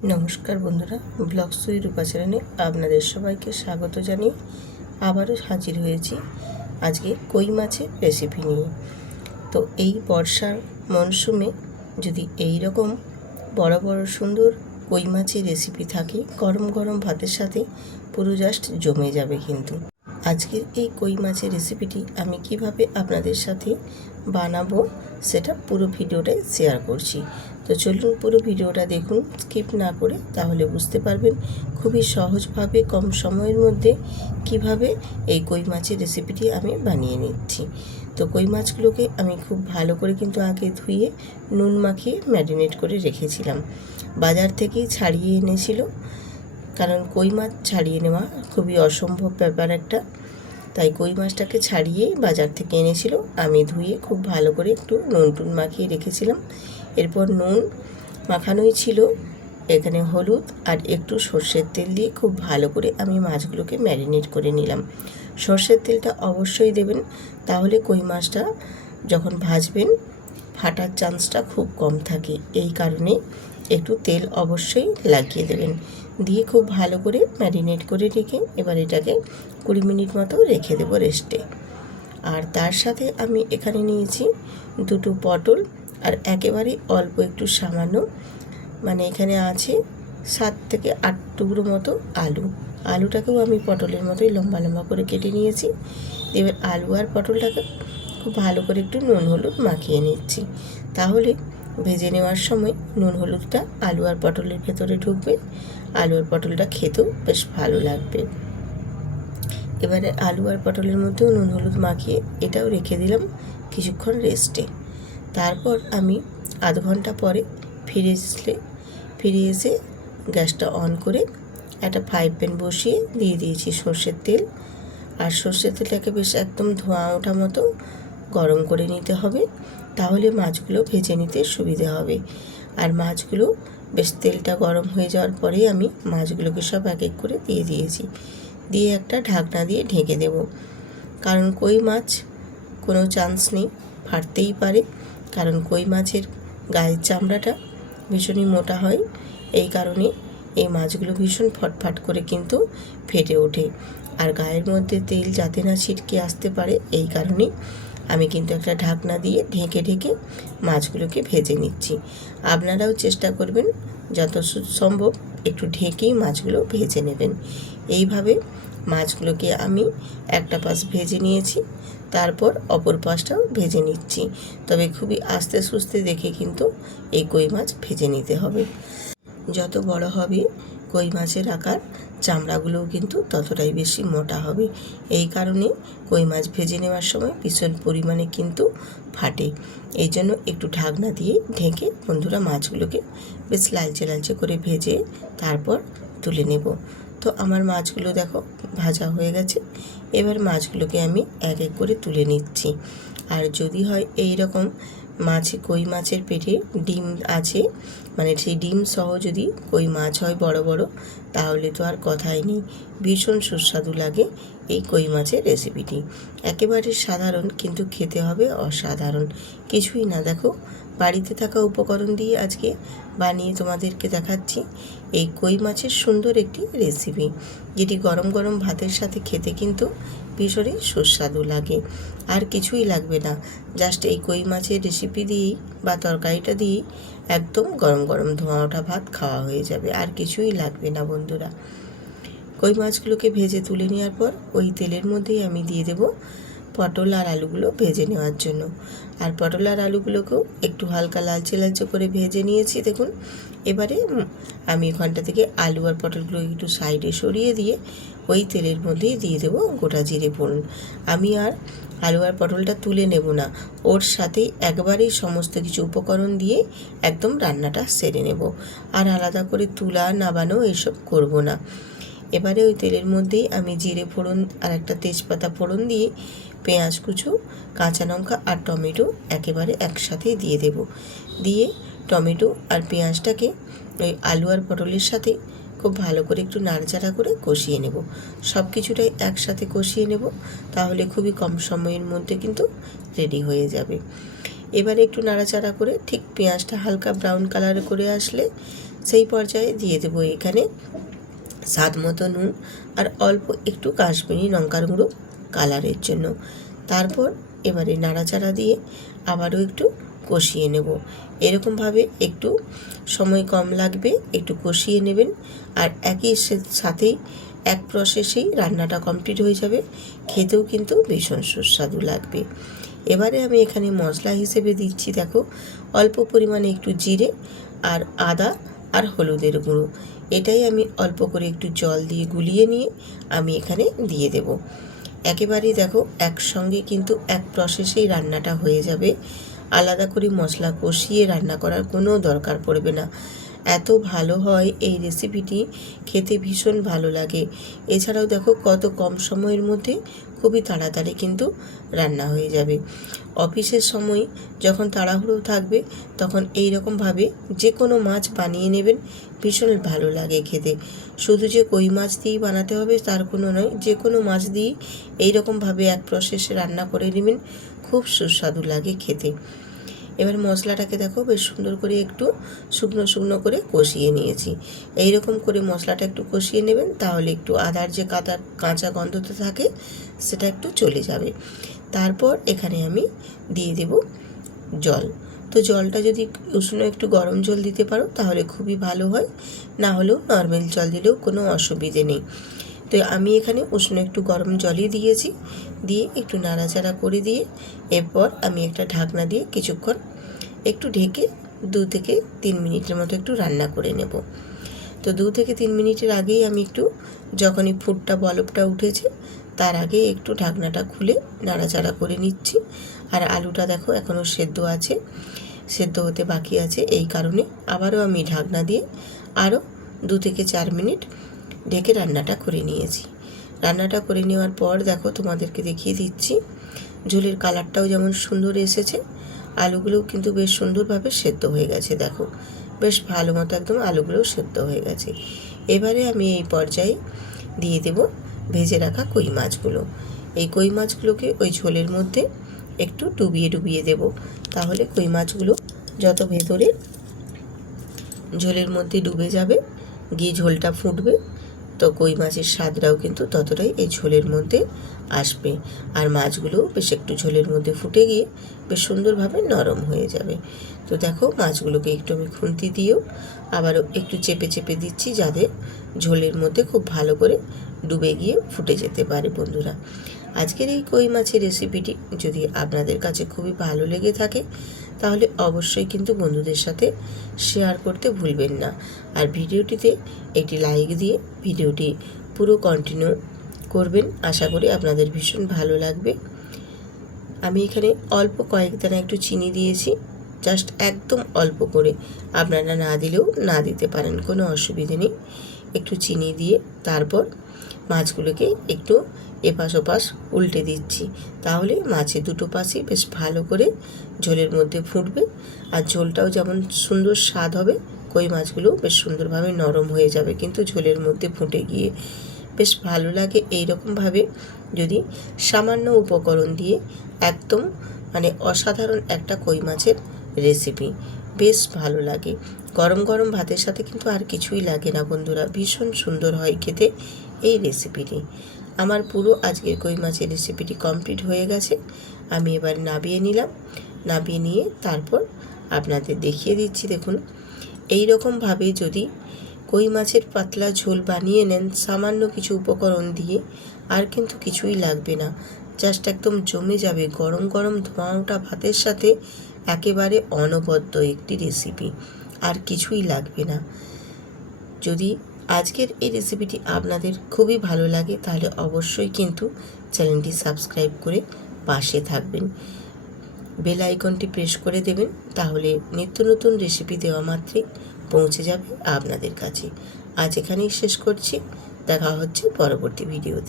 নমস্কার বন্ধুরা, ব্লগ সুই রূপা চ্যানেলে আপনাদের সবাইকে স্বাগত জানিয়ে আবারও হাজির হয়েছি আজকে কই মাছের রেসিপি নিয়ে। তো এই বর্ষার মরশুমে যদি এই রকম বড় বড় সুন্দর কই মাছের রেসিপি থাকে, গরম গরম ভাতের সাথে পুরো জাস্ট জমে যাবে। কিন্তু আজকের এই কই মাছের রেসিপিটি আমি কিভাবে আপনাদের সাথে বানাবো সেটা পুরো ভিডিওটাই শেয়ার করছি। তো চলুন পুরো ভিডিওটা দেখুন স্কিপ না করে, তাহলে বুঝতে পারবেন খুবই সহজভাবে কম সময়ের মধ্যে কিভাবে এই কই মাছের রেসিপিটি আমি বানিয়ে নিচ্ছি। তো কই মাছগুলোকে আমি খুব ভালো করে কিন্তু আগে ধুয়ে নুন মাখিয়ে ম্যারিনেট করে রেখেছিলাম। বাজার থেকেই ছাড়িয়ে এনেছিল, কারণ কই মাছ ছাড়িয়ে নেওয়া খুবই অসম্ভব ব্যাপার একটা। তাই কই মাছটাকে ছাড়িয়ে বাজার থেকে এনেছিল, আমি ধুয়ে খুব ভালো করে একটু নুন টুন মাখিয়ে রেখেছিলাম। এরপর নুন মাখানোই ছিল, এখানে হলুদ আর একটু সর্ষের তেল দিয়ে খুব ভালো করে আমি মাছগুলোকে ম্যারিনেট করে নিলাম। সর্ষের তেলটা অবশ্যই দেবেন, তাহলে কই মাছটা যখন ভাজবেন ফাটার চান্সটা খুব কম থাকে। এই কারণে একটু তেল অবশ্যই লাগিয়ে দেবেন। দিয়ে খুব ভালো করে ম্যারিনেট করে রেখে এবার এটাকে 20 মিনিট মতো রেখে দেবো রেস্টে। আর তার সাথে আমি এখানে নিয়েছি দুটো পটল আর একেবারে অল্প একটু সামান্য, মানে এখানে আছে 7 থেকে 8 টুকরো মতো আলুটাকেও আমি পটলের মতোই লম্বা লম্বা করে কেটে নিয়েছি। এবার আলু আর পটলটাকে খুব ভালো করে একটু নুন হলুদ মাখিয়ে নিচ্ছি, তাহলে ভেজে নেওয়ার সময় নুন হলুদটা আলু আর পটলের ভেতরে ঢুকবে, আলু আর পটলটা খেতেও বেশ ভালো লাগবে। এবারে আলু আর পটলের মধ্যেও নুন হলুদ মাখিয়ে এটাও রেখে দিলাম কিছুক্ষণ রেস্টে। তারপর আমি আধ ঘন্টা পরে ফিরে এসে গ্যাসটা অন করে একটা ফ্রাই প্যান বসিয়ে দিয়ে দিয়েছি সর্ষের তেল। আর সর্ষের তেলটাকে বেশ একদম ধোঁয়া ওঠা মতো গরম করে নিতে হবে, তাহলে মাছগুলো ভেজে নিতে সুবিধে হবে। আর মাছগুলো বেশ তেলটা গরম হয়ে যাওয়ার পরেই আমি মাছগুলোকে সব এক এক করে দিয়েছি। দিয়ে একটা ঢাকনা দিয়ে ঢেকে দেব, কারণ কই মাছ কোনো চান্স নেই, ফাটতেই পারে। কারণ কই মাছের গায়ের চামড়াটা ভীষণই মোটা হয়, এই কারণে এই মাছগুলো ভীষণ ফটফট করে কিন্তু ফেটে ওঠে। আর গায়ের মধ্যে তেল যাতে না ছিটকে আসতে পারে, এই কারণে আমি কিন্তু একটা ঢাকনা দিয়ে ঢেকে মাছগুলোকে ভেজে নিচ্ছি। আপনারাও চেষ্টা করবেন যত সম্ভব একটু ঢেকেই মাছগুলো ভেজে নেবেন। এইভাবে মাছগুলোকে আমি একটা পাশ ভেজে নিয়েছি, তারপর অপর পাশটাও ভেজে নিচ্ছি। তবে খুবই আস্তে সুস্তে দেখে কিন্তু এই কই মাছ ভেজে নিতে হবে। যত বড় হবে কই মাছের আকার, চামড়াগুলোও কিন্তু ততটাই বেশি মোটা হবে। এই কারণে কই মাছ ভেজে নেওয়ার সময় ভীষণ পরিমাণে কিন্তু ফাটে। এই জন্য একটু ঢাকনা দিয়ে ঢেকে বন্ধুরা মাছগুলোকে বেশ লালচে লালচে করে ভেজে তারপর তুলে নেব। তো আমার মাছগুলো দেখো ভাজা হয়ে গেছে। এবার মাছগুলোকে আমি এক এক করে তুলে নিচ্ছি। আর যদি হয় এই রকম কই মাছের পেটে ডিম আছে, মানে সেই ডিম সহ যদি কই মাছ হয় বড় বড়, তাহলে তো আর কথাই নেই, ভীষণ সুস্বাদু লাগে এই কই মাছের রেসিপিটি। একেবারে সাধারণ, কিন্তু খেতে হবে অসাধারণ। কিছুই না, দেখো বাড়িতে থাকা উপকরণ দিয়ে আজকে বানিয়ে তোমাদেরকে দেখাচ্ছি এই কই মাছের সুন্দর একটি রেসিপি, যেটি গরম গরম ভাতের সাথে খেতে কিন্তু ভীষণই সুস্বাদু লাগে। আর কিছুই লাগবে না, জাস্ট এই কই মাছের রেসিপি দিয়েই বা তরকারিটা দিয়েই একদম গরম গরম ধোঁয়া ওঠা ভাত খাওয়া হয়ে যাবে, আর কিছুই লাগবে না বন্ধুরা। কই মাছগুলোকে ভেজে তুলে নেওয়ার পর ওই তেলের মধ্যেই আমি দিয়ে দেব পটল আর আলুগুলো ভেজে নেওয়ার জন্য। আর পটল আর আলুগুলোকেও একটু হালকা লালচে লালচে করে ভেজে নিয়েছি দেখুন। এবারে আমি ওখানটা থেকে আলু আর পটলগুলো একটু সাইডে সরিয়ে দিয়ে ওই তেলের মধ্যেই দিয়ে দেব গোটা জিরে ফোড়ন। আমি আর আলু আর পটলটা তুলে নেব না, ওর সাথেই একবারেই সমস্ত কিছু উপকরণ দিয়ে একদম রান্নাটা সেরে নেব। আর আলাদা করে তুলা নাবানো এইসব করব না। এবারে ওই তেলের মধ্যেই আমি জিরে ফোড়ন আর একটা তেজপাতা ফোড়ন দিয়ে পেঁয়াজ কুচো, কাঁচা লঙ্কা আর টমেটো একেবারে একসাথে দিয়ে দেব। দিয়ে টমেটো আর পেঁয়াজটাকে ওই আলু আর পটলের সাথে খুব ভালো করে একটু নাড়াচাড়া করে কষিয়ে নেব। সব কিছুটাই একসাথে কষিয়ে নেব, তাহলে খুবই কম সময়ের মধ্যে কিন্তু রেডি হয়ে যাবে। এবারে একটু নাড়াচাড়া করে ঠিক পেঁয়াজটা হালকা ব্রাউন কালার করে আসলে সেই পর্যায়ে দিয়ে দেবো এখানে স্বাদ মতো নুন আর অল্প একটু কাশ্মীরি লঙ্কার গুঁড়ো কালারের জন্য। তারপর এবারে নাড়াচাড়া দিয়ে আবারও একটু কষিয়ে নেব। এরকমভাবে একটু সময় কম লাগবে, একটু কষিয়ে নেবেন। আর একই সাথেই এক প্রসেসেই রান্নাটা কমপ্লিট হয়ে যাবে, খেতেও কিন্তু ভীষণ সুস্বাদু লাগবে। এবারে আমি এখানে মশলা হিসেবে দিচ্ছি, দেখো অল্প পরিমাণে একটু জিরে আর আদা আর হলুদের গুঁড়ো। এটাই আমি অল্প করে একটু জল দিয়ে গুলিয়ে নিয়ে আমি এখানে দিয়ে দেব। একেবারেই দেখো একসঙ্গে কিন্তু এক প্রসেসেই রান্নাটা হয়ে যাবে, আলাদা করে মশলা কষিয়ে রান্না করার কোনো দরকার পড়বে না। এত ভালো হয় এই রেসিপিটি, খেতে ভীষণ ভালো লাগে। এছাড়াও দেখো কত কম সময়ের মধ্যে খুবই তাড়াতাড়ি কিন্তু রান্না হয়ে যাবে। অফিসের সময় যখন তাড়াহুড়ো থাকবে তখন এই রকমভাবে যে কোনো মাছ বানিয়ে নেবেন, ভীষণ ভালো লাগে খেতে। শুধু যে কই মাছ দিয়েই বানাতে হবে তার কোনো নয়, যে কোনো মাছ দিয়েই এইরকমভাবে এক প্রসেসে রান্না করে নেবেন, খুব সুস্বাদু লাগে খেতে। এবার মশলাটাকে দেখো বেশ সুন্দর করে একটু শুকনো শুকনো করে কষিয়ে নিয়েছি। এই রকম করে মশলাটা একটু কষিয়ে নেবেন, তাহলে একটু আদার যে কাঁচা গন্ধটা থাকে সেটা একটু চলে যাবে। তারপর এখানে আমি দিয়ে দেব জল। তো জলটা যদি উষ্ণ একটু গরম জল দিতে পারো তাহলে খুবই ভালো হয়, না হলেও নর্মাল জল দিলেও কোনো অসুবিধে নেই। তো আমি এখানে উষ্ণ একটু গরম জলই দিয়েছি, দিয়ে একটু নাড়াচাড়া করে দিয়ে এরপর আমি একটা ঢাকনা দিয়ে কিছুক্ষণ একটু ঢেকে 2 থেকে 3 মিনিটের মতো একটু রান্না করে নেব। তো 2 থেকে 3 মিনিটের আগেই আমি একটু, যখনই ফুটটা বলকটা উঠেছে তার আগে একটু ঢাকনাটা খুলে নাড়াচাড়া করে নিচ্ছি। আর আলুটা দেখো এখনও সেদ্ধ হতে বাকি আছে, এই কারণে আবারও আমি ঢাকনা দিয়ে আরও 2 থেকে 4 মিনিট ঢেকে রান্নাটা করে নিয়েছি। রান্নাটা করে নেওয়ার পর দেখো তোমাদেরকে দেখিয়ে দিচ্ছি, ঝোলের কালারটাও যেমন সুন্দর এসেছে, আলুগুলোও কিন্তু বেশ সুন্দরভাবে সেদ্ধ হয়ে গেছে। দেখো বেশ ভালো মতো একদম আলুগুলোও সেদ্ধ হয়ে গেছে। এবারে আমি এই পর্যায়ে দিয়ে দেব ভেজে রাখা কই মাছগুলো। এই কই মাছগুলোকে ওই ঝোলের মধ্যে একটু ডুবিয়ে দেব, তাহলে কই মাছগুলো যত ভেতরে ঝোলের মধ্যে ডুবে যাবে, গিয়ে ঝোলটা ফুটবে, তো কই মাছের স্বাদটাও কিন্তু ততটাই এই ঝোলের মধ্যে আসবে। আর মাছগুলোও বেশ একটু ঝোলের মধ্যে ফুটে গিয়ে বেশ সুন্দরভাবে নরম হয়ে যাবে। তো দেখো মাছগুলোকে একটু আমি খুন্তি দিয়েও আবারও একটু চেপে দিচ্ছি, যাতে ঝোলের মধ্যে খুব ভালো করে ডুবে গিয়ে ফুটে যেতে পারে। বন্ধুরা, আজকের এই কই মাছের রেসিপিটি যদি আপনাদের কাছে খুবই ভালো লেগে থাকে তাহলে অবশ্যই কিন্তু বন্ধুদের সাথে শেয়ার করতে ভুলবেন না। আর ভিডিওটিতে একটি লাইক দিয়ে ভিডিওটি পুরো কন্টিনিউ করবেন, আশা করি আপনাদের ভীষণ ভালো লাগবে। আমি এখানে অল্প কয়েক দানা একটু চিনি দিয়েছি, জাস্ট একদম অল্প করে, আপনারা না দিলেও না দিতে পারেন, কোনো অসুবিধে নেই। একটু চিনি দিয়ে তারপর মাছগুলোকে একটু এপাশ ওপাশ উল্টে দিচ্ছি, তাহলে মাছের দুটো পাশই বেশ ভালো করে ঝোলের মধ্যে ফুটবে। আর ঝোলটাও যেমন সুন্দর স্বাদ হবে, কই মাছগুলো বেশ সুন্দরভাবে নরম হয়ে যাবে কিন্তু ঝোলের মধ্যে ফুটে গিয়ে। বেশ ভালো লাগে এই রকমভাবে যদি সামান্য উপকরণ দিয়ে একদম অসাধারণ একটা কই মাছের রেসিপি, বেশ ভালো লাগে। গরম গরম ভাতের সাথে কিন্তু আর কিছুই লাগে না বন্ধুরা, ভীষণ সুন্দর হয় খেতে এই রেসিপিটি। আমার পুরো আজকের কই মাছের রেসিপিটি কমপ্লিট হয়ে গেছে। আমি এবার নাবিয়ে নিলাম, নাবিয়ে নিয়ে তারপর আপনাদের দেখিয়ে দিচ্ছি। দেখুন এই রকমভাবে যদি কই মাছের পাতলা ঝোল বানিয়ে নেন সামান্য কিছু উপকরণ দিয়ে, আর কিন্তু কিছুই লাগবে না, জাস্ট একদম জমে যাবে গরম গরম ধোঁয়া ওঠা ভাতের সাথে, একেবারে অনবদ্য একটি রেসিপি, আর কিছুই লাগবে না। যদি আজকের এই রেসিপিটি আপনাদের খুবই ভালো লাগে তাহলে অবশ্যই কিন্তু চ্যানেলটি সাবস্ক্রাইব করে পাশে থাকবেন, বেল আইকনটি প্রেস করে দেবেন, তাহলে নিত্য নতুন রেসিপি দেওয়া মাত্রই পৌঁছে যাবে আপনাদের কাছে। আজ এখানেই শেষ করছি, দেখা হচ্ছে পরবর্তী ভিডিওতে।